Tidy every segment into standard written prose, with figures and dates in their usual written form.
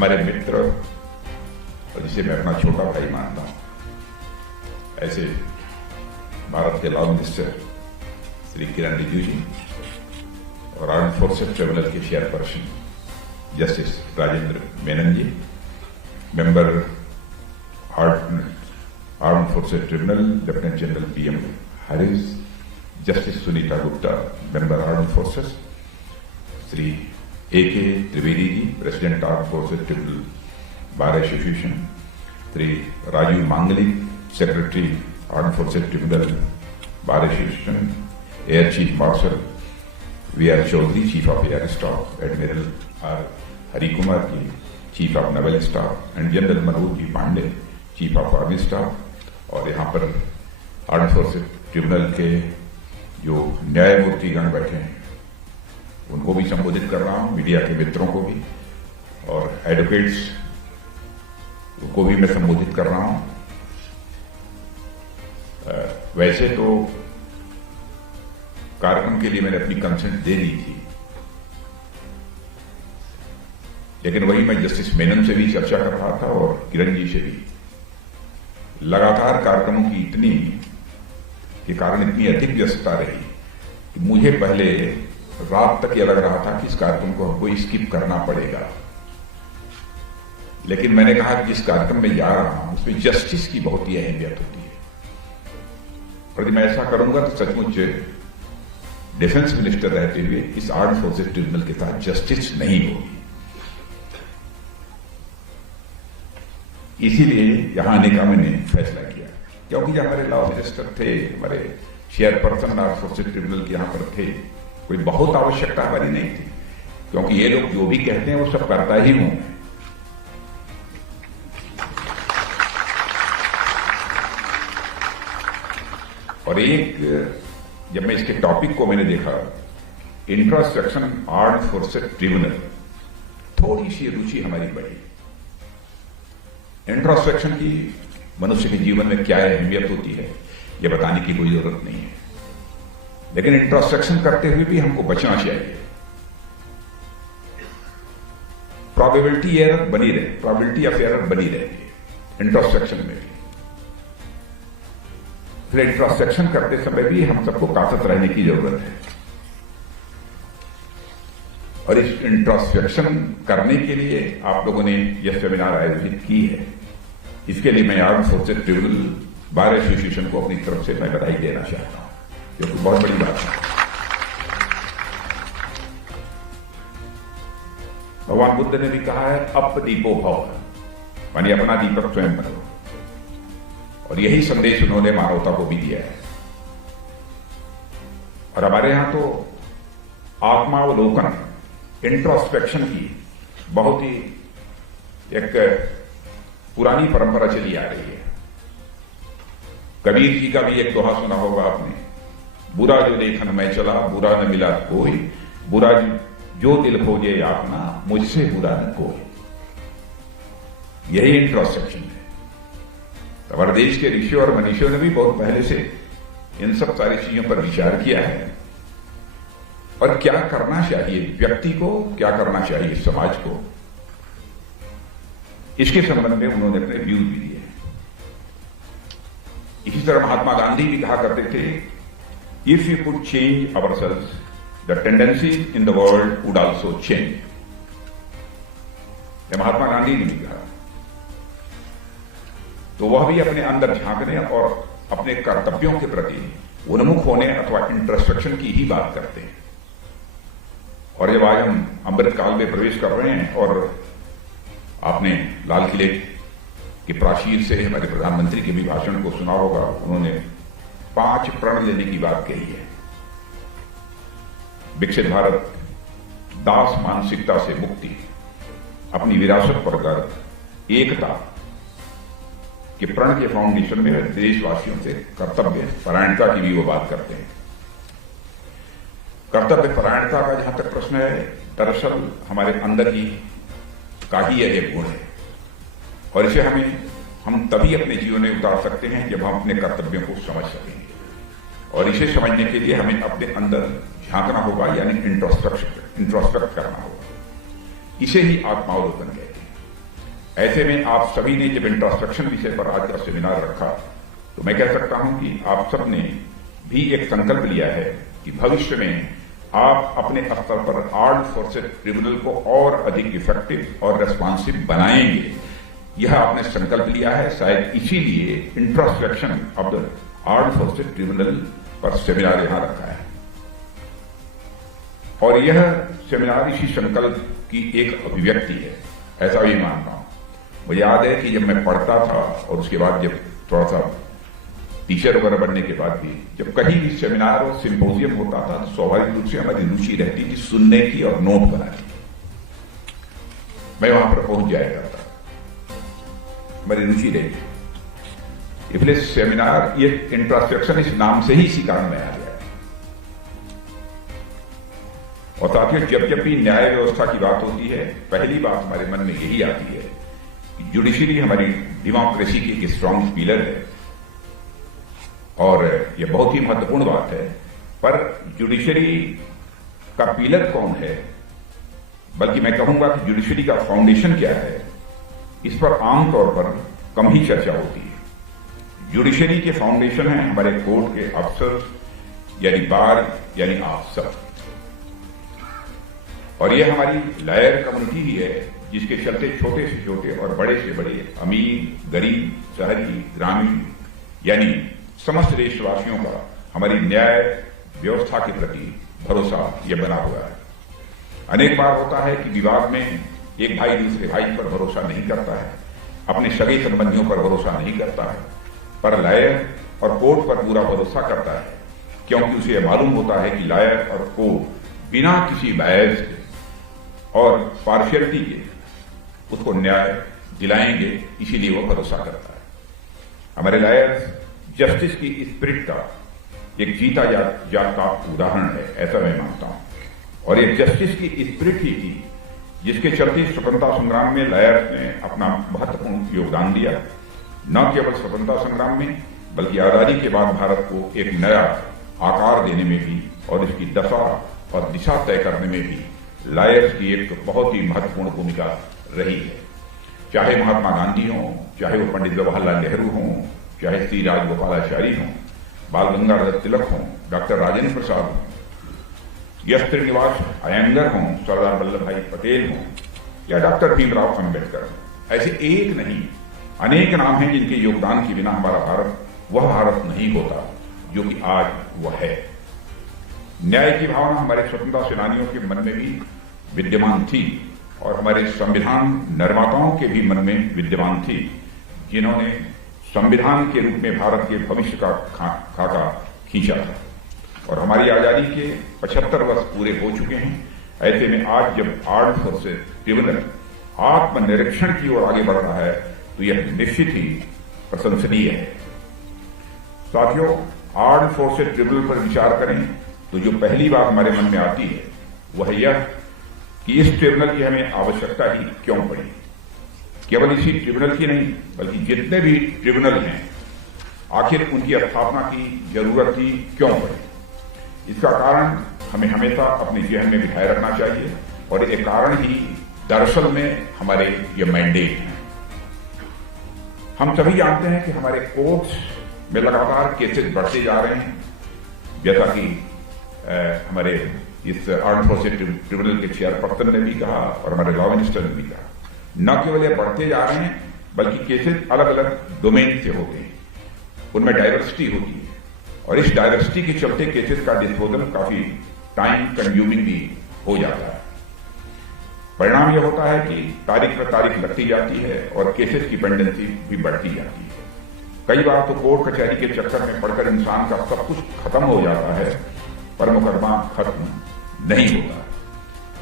हमारे मित्र और जिसे मैं अपना छोटा भाई मानता हूं, ऐसे भारत के लॉ मिनिस्टर श्री किरण रिजिजू जी और आर्म्ड फोर्सेस ट्रिब्यूनल के chairperson justice Rajendra Menon ji, member armed forces tribunal lieutenant general PM Hariz, justice Sunita Gupta, member armed forces, Shri AK Trivedi ji, president armed forces tribunal bar association, Shri Rajeev Manglik, secretary armed forces tribunal bar association, air chief marshal VR Chaudhari, chief of air staff, admiral R Hari Kumar ji, chief of naval staff, and general Manoj ji Pande, chief of army staff, और यहाँ पर armed forces tribunal के जो न्यायमूर्तिगण बैठे हैं उनको भी संबोधित कर रहा हूं, मीडिया के मित्रों को भी, और एडवोकेट्स को भी मैं संबोधित कर रहा हूं। वैसे तो कार्यक्रम के लिए मैंने अपनी कंसेंट दे दी थी, लेकिन वही मैं जस्टिस मेनन से भी चर्चा कर रहा था और किरण जी से भी। लगातार कार्यक्रमों की इतनी के कारण इतनी अधिक व्यस्तता रही कि मुझे पहले रात तक यह लग रहा था कि इस कार्यक्रम को हमको स्किप करना पड़ेगा, लेकिन मैंने कहा कि जिस कार्यक्रम में जा रहा हूं उसमें जस्टिस की बहुत ही अहमियत होती है, और यदि मैं ऐसा करूंगा तो सचमुच डिफेंस मिनिस्टर रहते हुए इस आर्म्ड फोर्सेस ट्रिब्यूनल के तहत जस्टिस नहीं होगी। इसीलिए यहां आने का मैंने फैसला किया, क्योंकि जब हमारे लॉ मिनिस्टर थे, हमारे चेयरपर्सन आर्म्ड फोर्सेस ट्रिब्यूनल के यहां पर थे, कोई बहुत आवश्यकता हमारी नहीं थी, क्योंकि ये लोग जो भी कहते हैं वो सब करता ही हूं। और एक जब मैं इसके टॉपिक को मैंने देखा, इंफ्रास्ट्रक्चर आर्म्ड फोर्सेस ट्रिब्यूनल, थोड़ी सी रुचि हमारी बढ़ी। इंफ्रास्ट्रक्चर की मनुष्य के जीवन में क्या अहमियत होती है यह बताने की कोई जरूरत नहीं है, लेकिन इंट्रोस्पेक्शन करते हुए भी हमको बचना चाहिए। प्रोबेबिलिटी एरर बनी रहे, प्रोबेबिलिटी ऑफ एरर बनी रहेगी इंट्रोस्पेक्शन में भी। फिर इंट्रोस्पेक्शन करते समय भी हम सबको कासत रहने की जरूरत है, और इस इंट्रोस्पेक्शन करने के लिए आप लोगों ने यह सेमिनार आयोजित की है, इसके लिए मैं armed forces tribunal bar association को अपनी तरफ से मैं बधाई देना चाहता हूं, जो कि बहुत बड़ी बात है। भगवान बुद्ध ने भी कहा है अप दीपो भव, मानी अपना दीपक स्वयं बनो, और यही संदेश उन्होंने मानवता को भी दिया है। और हमारे यहां तो आत्मावलोकन, इंट्रोस्पेक्शन की बहुत ही एक पुरानी परंपरा चली आ रही है। कबीर जी का भी एक दोहा सुना होगा आपने, बुरा जो देखन मैं चला, बुरा न मिला कोई, बुरा जो दिल खोजे आपना, मुझसे बुरा न कोई। यही इंट्रोस्पेक्शन है। हमारे देश के ऋषि और मनीषियों ने भी बहुत पहले से इन सब सारी चीजों पर विचार किया है, और क्या करना चाहिए व्यक्ति को, क्या करना चाहिए समाज को, इसके संबंध में उन्होंने अपने व्यूज भी दिए। इसी तरह महात्मा गांधी भी कहा करते थे, if you could change ourselves, the tendencies in the world would also change. यह महात्मा गांधी ने भी कहा। तो वह भी अपने अंदर झांकने और अपने कर्तव्यों के प्रति उन्मुख होने अथवा इंट्रोस्पेक्शन की ही बात करते हैं। और जब आज हम अमृत काल में प्रवेश कर रहे हैं, और आपने लाल किले के प्राचीर से हमारे प्रधानमंत्री के भी भाषण को सुना होगा, उन्होंने 5 प्रण लेने की बात कही है। विकसित भारत, दास मानसिकता से मुक्ति, अपनी विरासत पर गर्व, एकता के प्रण के फाउंडेशन में देशवासियों से कर्तव्य परायणता की भी वो बात करते हैं। कर्तव्य परायणता का जहां तक प्रश्न है, दरअसल हमारे अंदर ही का ही यह गुण है, और इसे हम तभी अपने जीवन में उतार सकते हैं जब हम अपने कर्तव्यों को समझ सकेंगे, और इसे समझने के लिए हमें अपने अंदर झांकना होगा, यानी इंट्रोस्पेक्ट करना होगा। इसे ही आत्मावलोकन कहते हैं। ऐसे में आप सभी ने जब इंट्रोस्पेक्शन विषय पर आज का सेमिनार रखा तो मैं कह सकता हूं कि आप सबने भी एक संकल्प लिया है कि भविष्य में आप अपने स्तर पर आर्म्ड फोर्सेस ट्रिब्यूनल को और अधिक इफेक्टिव और रेस्पॉन्सिव बनाएंगे। यह आपने संकल्प लिया है। शायद इसीलिए introspection of the armed forces tribunal पर सेमिनार यहां रखा है और यह सेमिनार इसी संकल्प की एक अभिव्यक्ति है, ऐसा भी मानता हूं। मुझे याद है कि जब मैं पढ़ता था और उसके बाद जब थोड़ा सा टीचर वगैरह बनने के बाद भी जब कहीं भी सेमिनार और सिंपोजियम होता था तो स्वाभाविक रूप से हमारी रुचि रहती थी सुनने की और नोट बनाने की। मैं वहां पर पहुंच जाया करता, हमारी रुचि रही। इसलिए सेमिनार ये इंट्रोस्पेक्शन इस नाम से ही इसी कारण में आ गया। और साथियों, जब भी न्याय व्यवस्था की बात होती है पहली बात हमारे मन में यही आती है कि जुडिशरी हमारी डेमोक्रेसी की एक स्ट्रांग पिलर है और यह बहुत ही महत्वपूर्ण बात है। पर जुडिशरी का पिलर कौन है, बल्कि मैं कहूंगा कि जुडिशरी का फाउंडेशन क्या है, इस पर आमतौर पर कम ही चर्चा होती है। जुडिशरी के फाउंडेशन है हमारे कोर्ट के अफसर यानी बार यानी आप सब, और यह हमारी लॉयर कम्युनिटी ही है जिसके चलते छोटे से छोटे और बड़े से बड़े, अमीर गरीब, शहरी ग्रामीण यानी समस्त देशवासियों का हमारी न्याय व्यवस्था के प्रति भरोसा यह बना हुआ है। अनेक बार होता है कि विवाद में एक भाई दूसरे भाई पर भरोसा नहीं करता है, अपने सगे संबंधियों पर भरोसा नहीं करता है, पर लॉयर और कोर्ट पर पूरा भरोसा करता है क्योंकि उसे यह मालूम होता है कि लॉयर और कोर्ट बिना किसी बायस और पार्शियलिटी के उसको न्याय दिलाएंगे, इसीलिए वो भरोसा करता है। हमारे लॉयर्स जस्टिस की स्पिरिट का एक जीता जागता उदाहरण है, ऐसा मैं मानता हूं। और ये जस्टिस की स्पिरिट ही थी जिसके चलते स्वतंत्रता संग्राम में लॉयर्स ने अपना महत्वपूर्ण योगदान दिया। न केवल स्वतंत्रता संग्राम में बल्कि आजादी के बाद भारत को एक नया आकार देने में भी और इसकी दशा और दिशा तय करने में भी लॉयर्स की एक बहुत ही महत्वपूर्ण भूमिका रही है। चाहे महात्मा गांधी हों, चाहे वो पंडित जवाहरलाल नेहरू हों, चाहे श्री राजगोपालाचारी हों, बाल गंगाधर तिलक हों, डॉक्टर राजेंद्र प्रसाद हों, यश श्रीनिवास अयंगर हों, सरदार वल्लभ भाई पटेल हों या डॉक्टर भीमराव अम्बेडकर, ऐसे एक नहीं अनेक नाम हैं जिनके योगदान के बिना हमारा भारत वह भारत नहीं होता जो कि आज वह है। न्याय की भावना हमारे स्वतंत्रता सेनानियों के मन में भी विद्यमान थी और हमारे संविधान निर्माताओं के भी मन में विद्यमान थी, जिन्होंने संविधान के रूप में भारत के भविष्य का खाका खींचा था। और हमारी आजादी के 75 वर्ष पूरे हो चुके हैं। ऐसे में आज जब आर्म्ड फोर्सेस ट्रिब्यूनल आत्मनिरीक्षण की ओर आगे बढ़ रहा है तो यह निश्चित ही प्रशंसनीय है। साथियों, आर्म्ड फोर्सेस ट्रिब्यूनल पर विचार करें तो जो पहली बात हमारे मन में आती है वह यह कि इस ट्रिब्यूनल की हमें आवश्यकता ही क्यों पड़ी। केवल इसी ट्रिब्यूनल की नहीं बल्कि जितने भी ट्रिब्यूनल हैं आखिर उनकी स्थापना की जरूरत ही क्यों पड़ी। इसका कारण हमें हमेशा अपने जहन में बिठाए रखना चाहिए और ये कारण ही दरअसल में हमारे ये मैंडेट हैं। हम सभी जानते हैं कि हमारे कोर्ट्स में लगातार केसेस बढ़ते जा रहे हैं, जैसा कि हमारे इस आर्म्ड फोर्सेस ट्रिब्यूनल के चेयरपर्सन ने भी कहा और हमारे लॉ मिनिस्टर ने भी कहा। न केवल ये बढ़ते जा रहे हैं बल्कि केसेस अलग अलग डोमेन से होते हैं, उनमें डाइवर्सिटी होती है और इस डाइवर्सिटी के चलते केसेस का डिस्पोजल काफी टाइम कंज्यूमिंग भी हो जाता है। परिणाम यह होता है कि तारीख पर तारीख लगती जाती है और केसेस की पेंडेंसी भी बढ़ती जाती है। कई बार तो कोर्ट कचहरी के चक्कर में पड़कर इंसान का सब कुछ खत्म हो जाता है पर मुकदमा खत्म नहीं होता।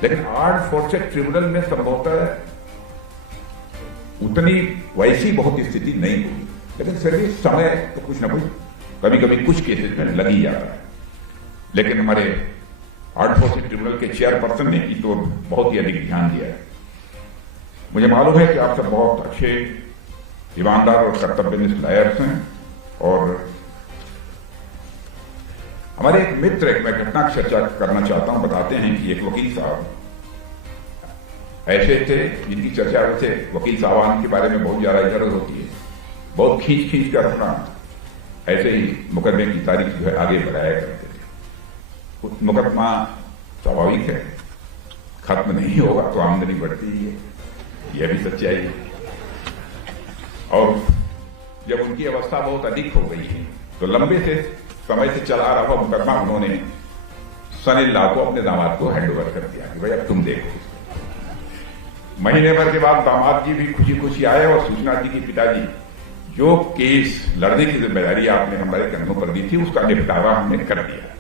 लेकिन आर्म्ड फोर्सेस ट्रिब्यूनल में संभवतः उतनी वैसी बहुत स्थिति नहीं हुई, लेकिन फिर भी समय तो कुछ न कुछ कभी कभी कुछ केसेस में लग ही जाता है। लेकिन हमारे आर्म्ड फोर्सेस ट्रिब्यूनल के चेयरपर्सन ने इस ओर बहुत ही अधिक ध्यान दिया है। मुझे मालूम है कि आप सब बहुत अच्छे, ईमानदार और कर्तव्यनिष्ठ लॉयर्स हैं और हमारे एक मित्र, एक मैं घटना की चर्चा करना चाहता हूं, बताते हैं कि एक वकील साहब ऐसे थे जिनकी चर्चा वैसे वकील साहबान के बारे में बहुत ज्यादा इधर होती है, बहुत खींच खींच कर अपना ऐसे ही मुकदमे की तारीख जो है आगे बढ़ाया करते थे। मुकदमा स्वाभाविक है, खत्म नहीं होगा तो आमदनी बढ़ती ही है, यह भी सच्चाई है। और जब उनकी अवस्था बहुत अधिक हो गई है तो लंबे से समय से चला रहा हुआ मुकदमा उन्होंने सनील को अपने दामाद को हैंडओवर कर दिया कि भाई अब तुम देखो। महीने भर के बाद दामाद जी भी खुशी खुशी आए और सूचना दी कि पिताजी जो केस लड़ने की जिम्मेदारी आपने हमारे कंधों पर दी थी उसका निपटारा हमने कर दिया।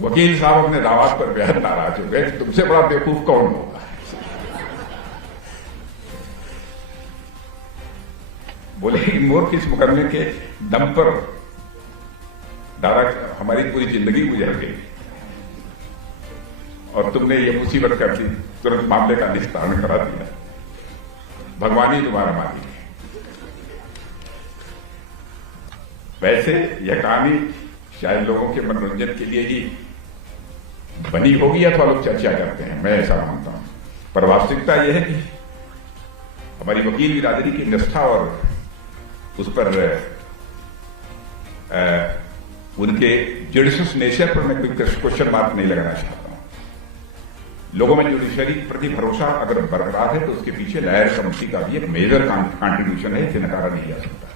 वकील साहब अपने दामाद पर बेहद नाराज हो गए, तुमसे बड़ा बेवकूफ कौन होगा। बोले मूर्ख इस मुकदमे के दम पर दादा हमारी पूरी जिंदगी गुजर गई और तुमने ये मुसीबत कर दी, तुरंत मामले का निस्तारण करा दिया, भगवान ही तुम्हारा मालिक है। वैसे यह कहानी शायद लोगों के मनोरंजन के लिए ही बनी होगी अथवा लोग चर्चा करते हैं, मैं ऐसा मानता हूं। पर वास्तविकता यह है कि हमारी वकील बिरादरी की निष्ठा और उस पर उनके जुडिशियस नेचर पर मैं कोई क्वेश्चन मार्क नहीं लगाना चाहता हूं। लोगों में जुडिशरी के प्रति भरोसा अगर बरकरार है तो उसके पीछे लॉयर कमेटी का भी एक मेजर कंट्रीब्यूशन है, इसे नकारा नहीं जा सकता।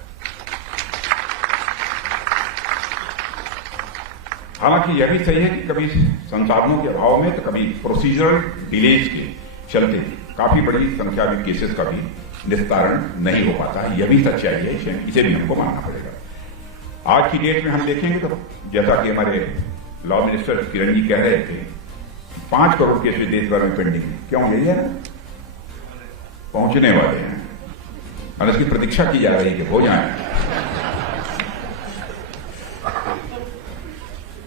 हालांकि यह भी सही है कि कभी संसाधनों के अभाव में तो कभी प्रोसीजरल डिलेज के चलते काफी बड़ी संख्या में केसेस का भी निस्तारण नहीं हो पाता है, यह भी सच्चाई है, इसे भी हमको मानना पड़ेगा। आज की डेट में हम देखेंगे तो जैसा कि हमारे लॉ मिनिस्टर किरण जी कह रहे थे 5 करोड़ केस देश भर में पेंडिंग है। क्यों? यही है ना, पहुंचने वाले हैं और इसकी प्रतीक्षा की जा रही है कि हो जाए।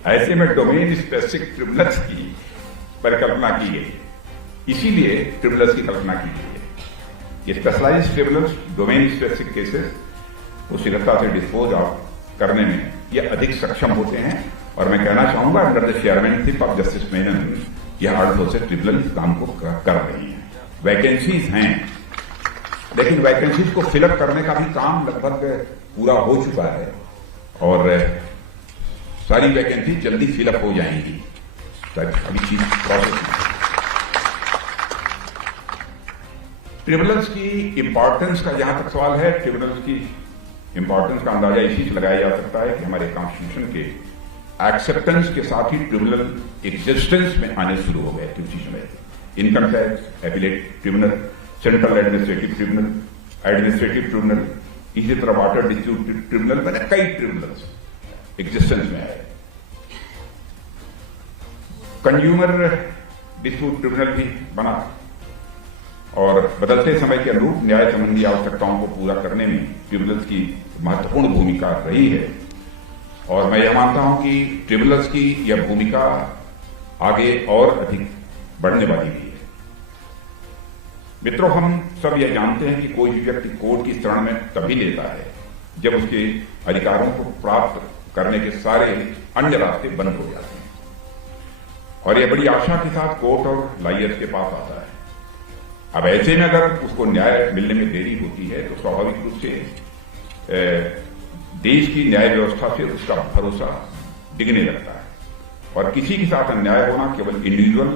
ऐसे में डोमेन स्पेसिफिक ट्रिब्यूनल्स की परिकल्पना की गई, इसीलिए ट्रिब्यूनल्स की कल्पना की गई है। ये specialised tribunals domain specific cases को शीघ्रता से डिस्पोज ऑफ करने में ये अधिक सक्षम होते हैं। और मैं कहना चाहूंगा under the chairmanship of justice Menon यह आर्ट प्रोसेस ट्रिब्यूनल इस काम को कर रही है। वैकेंसीज हैं, लेकिन वैकेंसीज को फिलअप करने का भी काम लगभग पूरा हो चुका है और सारी वैकेंसी जल्दी फिलअप हो जाएंगी। अभी चीज प्रोसेस में ट्रिब्यूनल्स की इंपॉर्टेंस का जहां तक सवाल है, ट्रिब्यूनल्स की इंपॉर्टेंस का अंदाजा इसी से लगाया जा सकता है कि हमारे कॉन्स्टिट्यूशन के एक्सेप्टेंस के साथ ही ट्रिब्यूनल एग्जिस्टेंस में आने शुरू हो गए थे उसी समय। Income tax appellate tribunal, central administrative tribunal, administrative tribunal, इसी तरह वाटर डिस्प्यूट ट्रिब्यूनल, मैंने कई ट्रिब्यूनल्स एग्जिस्टेंस में आए। कंज्यूमर डिस्प्यूट ट्रिब्यूनल भी बना और बदलते समय के अनुरूप न्याय संबंधी आवश्यकताओं को पूरा करने में ट्रिब्यूनल्स की महत्वपूर्ण भूमिका रही है। और मैं यह मानता हूं कि ट्रिब्यूनल्स की यह भूमिका आगे और अधिक बढ़ने वाली भी है। मित्रों, हम सब यह जानते हैं कि कोई भी व्यक्ति कोर्ट की शरण में तभी लेता है जब उसके अधिकारों को प्राप्त करने के सारे अन्य रास्ते बंद हो जाते हैं और यह बड़ी आशा के साथ कोर्ट और लायर्स के पास आता है। अब ऐसे में अगर उसको न्याय मिलने में देरी होती है तो स्वाभाविक रूप से देश की न्याय व्यवस्था से उसका भरोसा डिगने लगता है और किसी के साथ अन्याय होना केवल इंडिविजुअल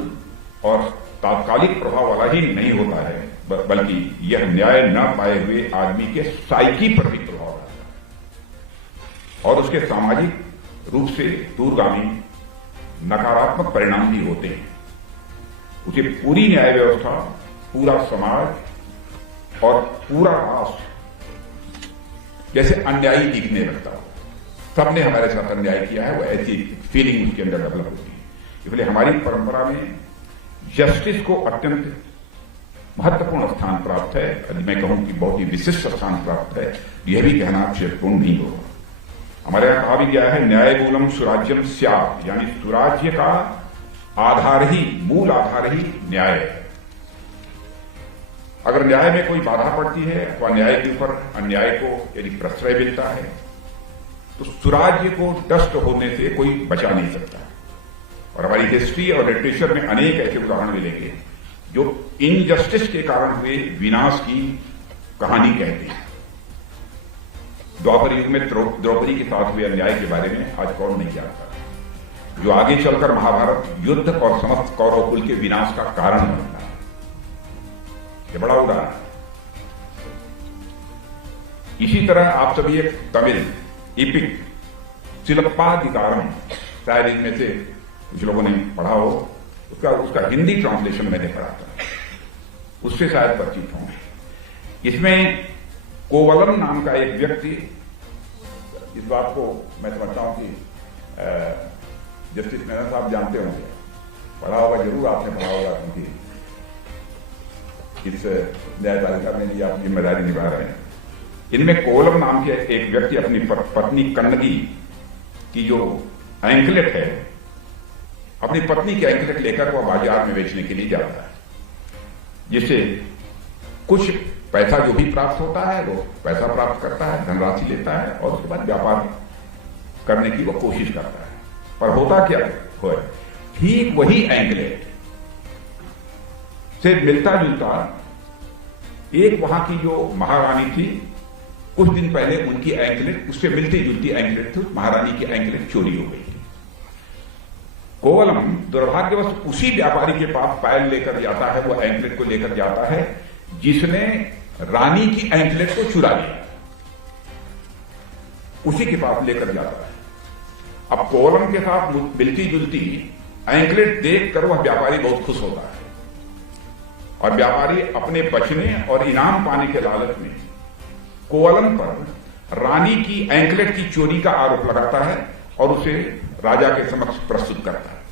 और तात्कालिक प्रभाव वाला ही नहीं होता है, बल्कि यह न्याय न पाए हुए आदमी के साइकी पर भी प्रभाव डालता है और उसके सामाजिक रूप से दूरगामी नकारात्मक परिणाम भी होते हैं। उसे पूरी न्याय व्यवस्था, पूरा समाज और पूरा राष्ट्र जैसे अन्यायी दिखने लगता हो। सबने हमारे साथ अन्याय किया है, वो ऐसी फीलिंग उसके अंदर डेवलप होती है। इसलिए हमारी परंपरा में जस्टिस को अत्यंत महत्वपूर्ण स्थान प्राप्त है। यदि मैं कहूं कि बहुत ही विशिष्ट स्थान प्राप्त है, यह भी कहना आक्षेपपूर्ण नहीं होगा। हमारे यहां कहा भी गया है न्यायमूलम सुराज्यम स्यात्, यानी सुराज्य का आधार ही, मूल आधार ही न्याय है। अगर न्याय में कोई बाधा पड़ती है अथवा न्याय के ऊपर अन्याय को यदि प्रश्रय मिलता है तो सुराज्य को डस्ट होने से कोई बचा नहीं सकता। और हमारी हिस्ट्री और लिटरेचर में अनेक ऐसे उदाहरण मिलेंगे जो इनजस्टिस के कारण हुए विनाश की कहानी कहते हैं। द्वापर युग में द्रौपदी के साथ हुए अन्याय के बारे में आज कौन नहीं जानता, जो आगे चलकर महाभारत युद्ध और समस्त कौरव कुल के विनाश का कारण बनता है। यह बड़ा उदाहरण है। इसी तरह आप सभी एक तमिल एपिक सिलप्पाधिकारम, शायद इनमें से कुछ लोगों ने पढ़ा हो, उसका हिंदी ट्रांसलेशन मैंने पढ़ा था, उससे शायद परिचित होंगे। इसमें कोवलम नाम का एक व्यक्ति, इस बात को मैं समझता हूं कि जस्टिस मेहता साहब जानते होंगे, पढ़ा होगा जरूर, आपने पढ़ा होगा, क्योंकि इस न्यायपालिका में भी आप जिम्मेदारी निभा रहे हैं। इनमें कोवलम नाम के एक व्यक्ति अपनी पत्नी कन्नगी की जो एंकलेट है, अपनी पत्नी की एंकलेट लेकर वह बाजार में बेचने के लिए जाता है, जिससे कुछ पैसा जो भी प्राप्त होता है वो पैसा प्राप्त करता है, धनराशि लेता है और उसके बाद व्यापार करने की वो कोशिश करता है। पर होता क्या है, ठीक वही एंकलेट से मिलता जुलता एक वहां की जो महारानी थी, कुछ दिन पहले उनकी एंकलेट, उससे मिलती जुलती एंकलेट थी, उस महारानी की एंकलेट चोरी हो गई थी। कोवलम दुर्भाग्यवश उसी व्यापारी के पास पायल लेकर जाता है, वो एंकलेट को लेकर जाता है जिसने रानी की एंकलेट को चुरा लिया, उसी के पास लेकर जाता है। अब कोवलम के साथ मिलती जुलती एंकलेट देखकर वह व्यापारी बहुत खुश होता है, और व्यापारी अपने बचने और इनाम पाने के लालच में कोवलम पर रानी की एंकलेट की चोरी का आरोप लगाता है और उसे राजा के समक्ष प्रस्तुत करता है।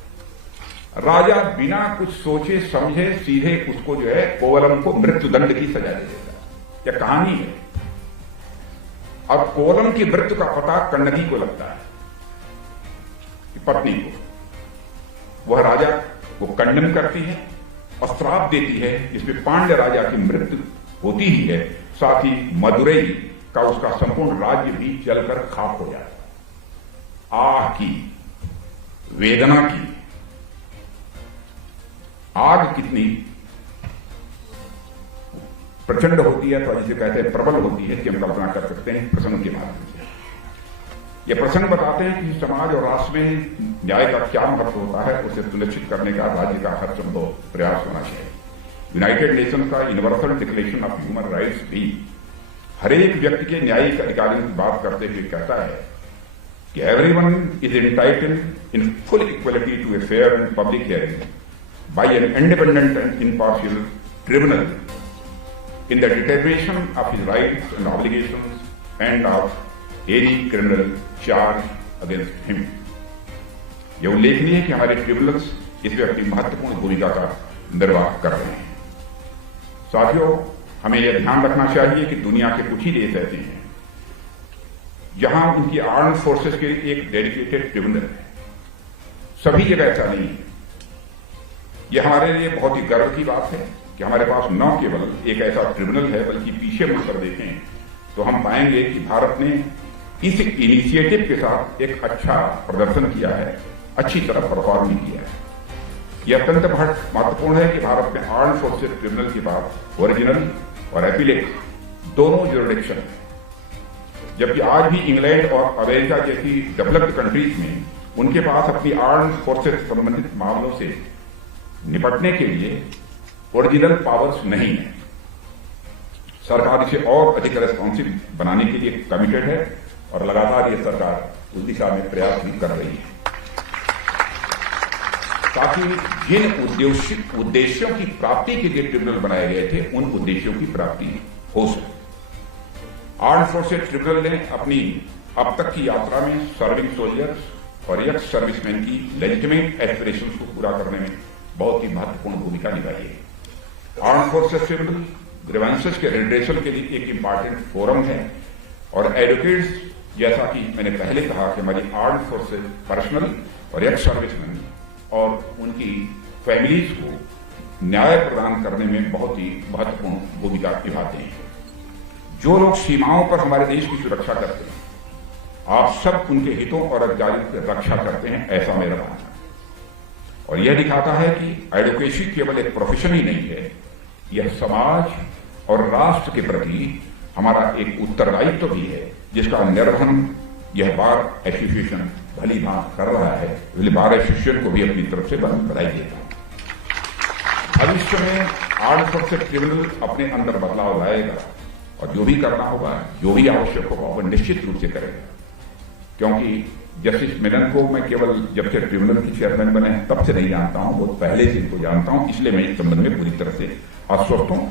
राजा बिना कुछ सोचे समझे सीधे उसको जो है कोवलम को मृत्युदंड की सजा दे देता है। यह कहानी है। अब कोवलम की मृत्यु का पता कन्नगी को लगता है, पत्नी को। वह राजा को कंडम करती है और श्राप देती है, जिसमें पांड्य राजा की मृत्यु होती ही है, साथ ही मदुरई का उसका संपूर्ण राज्य भी जलकर खाक हो जाता है। आह की, वेदना की आग कितनी प्रचंड होती है, तो जिसे कहते हैं प्रबल होती है, कि हम कल्पना कर सकते हैं प्रसंग के माध्यम से। ये प्रसंग बताते हैं कि समाज और राष्ट्र में न्याय का क्या महत्व होता है, उसे सुनिश्चित करने का राज्य का हर संभव प्रयास होना चाहिए। यूनाइटेड नेशन का universal declaration of human rights भी हर एक व्यक्ति के न्यायिक अधिकारों की बात करते हुए कहता है कि everyone is entitled in full equality to a fair and public hearing by an independent and impartial tribunal in the determination of his rights and obligations and of any criminal charge against him. यह उल्लेखनीय है कि हमारे tribunals इस पर अपनी महत्वपूर्ण भूमिका का निर्वाह कर रहे हैं। साथियों, हमें यह ध्यान रखना चाहिए कि दुनिया के कुछ ही देश ऐसे हैं जहां उनकी आर्म्ड फोर्सेस के लिए एक डेडिकेटेड ट्रिब्यूनल है। सभी जगह ऐसा नहीं है। यह हमारे लिए बहुत ही गर्व की बात है कि हमारे पास न केवल एक ऐसा ट्रिब्यूनल है, बल्कि पीछे मुड़कर देखें तो हम पाएंगे कि भारत ने इस इनिशिएटिव के साथ एक अच्छा प्रदर्शन किया है, अच्छी तरह परफॉर्म भी किया है। यह अत्यंत महत्वपूर्ण है कि भारत में आर्म्ड फोर्सेस ट्रिब्यूनल के पास ओरिजिनल और एपिलेट दोनों ज्यूरिडिक्शन है, जबकि आज भी इंग्लैंड और अमेरिका जैसी डेवलप्ड कंट्रीज में उनके पास अपनी आर्म्ड फोर्सेस से संबंधित मामलों से निपटने के लिए ओरिजिनल पावर्स नहीं है। सरकार इसे और अधिक रेस्पॉन्सिव बनाने के लिए कमिटेड है और लगातार ये सरकार उस दिशा में प्रयास भी कर रही है, ताकि जिन उद्देश्यों की प्राप्ति के लिए ट्रिब्यूनल बनाए गए थे, उन उद्देश्यों की प्राप्ति हो सके। आर्म्ड फोर्सेस ट्रिब्यूनल ने अपनी अब तक की यात्रा में सर्विंग सोल्जर्स और एक्स सर्विसमैन की लेजिटिमेट एस्पिरेशंस को पूरा करने में बहुत ही महत्वपूर्ण भूमिका निभाई है। आर्म्ड फोर्सेस ट्रिब्यूनल ग्रीवेंसेस के रिड्रेसल के लिए एक इंपॉर्टेंट फोरम है, और एडवोकेट्स, जैसा कि मैंने पहले कहा कि हमारी आर्म्ड फोर्सेस पर्सनल और एक्स सर्विसमैन और उनकी फैमिलीज को न्याय प्रदान करने में बहुत ही महत्वपूर्ण भूमिका निभाते हैं। जो लोग सीमाओं पर हमारे देश की सुरक्षा करते हैं, आप सब उनके हितों और अधिकारों की रक्षा करते हैं, ऐसा मेरा मानना है। और यह दिखाता है कि एडवोकेसी केवल एक प्रोफेशन ही नहीं है, यह समाज और राष्ट्र के प्रति हमारा एक उत्तरदायित्व भी है, जिसका निर्वहन यह बार एसोसिएशन भली भांति कर रहा है। इसलिए बार एसोसिएशन को भी अपनी तरफ से बधाई देता हूं। भविष्य में आर्म्ड फोर्सेस ट्रिब्यूनल अपने अंदर बदलाव लाएगा और जो भी करना होगा, जो भी आवश्यक होगा, वह निश्चित रूप से करेगा। क्योंकि जस्टिस मेनन को मैं केवल जब से ट्रिब्यूनल की चेयरमैन बने तब से नहीं जानता हूं, बहुत पहले से इनको जानता हूं, इसलिए मैं इस संबंध में पूरी तरह से आश्वस्त हूं।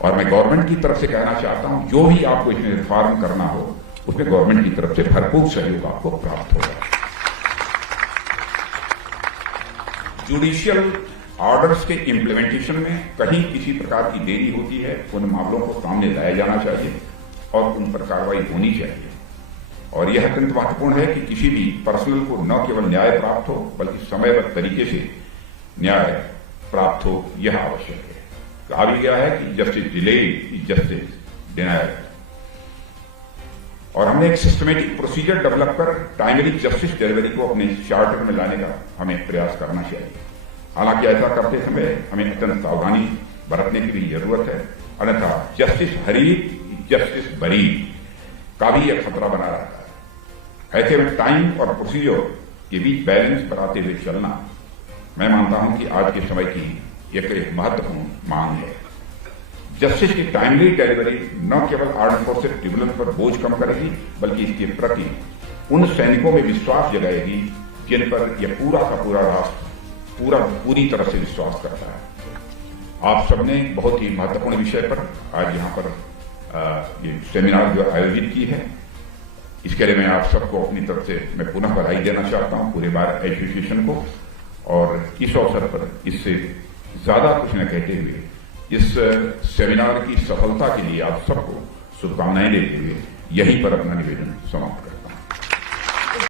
और मैं गवर्नमेंट की तरफ से कहना चाहता हूं, जो भी आपको इसमें रिफॉर्म करना हो, उसमें गवर्नमेंट की तरफ से भरपूर सहयोग आपको प्राप्त होगा। जुडिशियल ऑर्डर्स के इम्प्लीमेंटेशन में कहीं किसी प्रकार की देरी होती है, उन मामलों को सामने लाया जाना चाहिए और उन पर कार्रवाई होनी चाहिए। और यह अत्यंत महत्वपूर्ण है कि किसी भी पर्सनल को न केवल न्याय प्राप्त हो, बल्कि समयबद्ध तरीके से न्याय प्राप्त हो, यह आवश्यक है। कहा भी गया है कि जस्टिस डिले इज जस्टिस डिनायड। और हमने एक सिस्टमेटिक प्रोसीजर डेवलप कर टाइमली जस्टिस डिलीवरी को अपने चार्टर में लाने का हमें प्रयास करना चाहिए। हालांकि ऐसा करते समय हमें अत्यंत सावधानी बरतने की भी जरूरत है, अन्यथा जस्टिस हरी जस्टिस बरी का भी यह खतरा बना रहता है। ऐसे में टाइम और प्रोसीजर के बीच बैलेंस बनाते हुए चलना, मैं मानता हूं कि आज के समय की एक महत्वपूर्ण मांग है। जस्टिस की टाइमली डिलीवरी न केवल आर्म्ड फोर्सेस ट्रिब्यूनल पर बोझ कम करेगी, बल्कि इसके प्रति उन सैनिकों में विश्वास जगाएगी जिन पर यह पूरा का पूरा राष्ट्र पूरी तरह से विश्वास करता है। आप सबने बहुत ही महत्वपूर्ण विषय पर आज यहां पर ये सेमिनार जो आयोजित की है, इसके लिए मैं आप सबको अपनी तरफ से मैं पुनः बधाई देना चाहता हूं, पूरे बार एसोसिएशन को। और इस अवसर पर इससे ज्यादा कुछ न कहते हुए इस सेमिनार की सफलता के लिए आप सबको शुभकामनाएं देते हुए यहीं पर अपना निवेदन समाप्त करता हूं।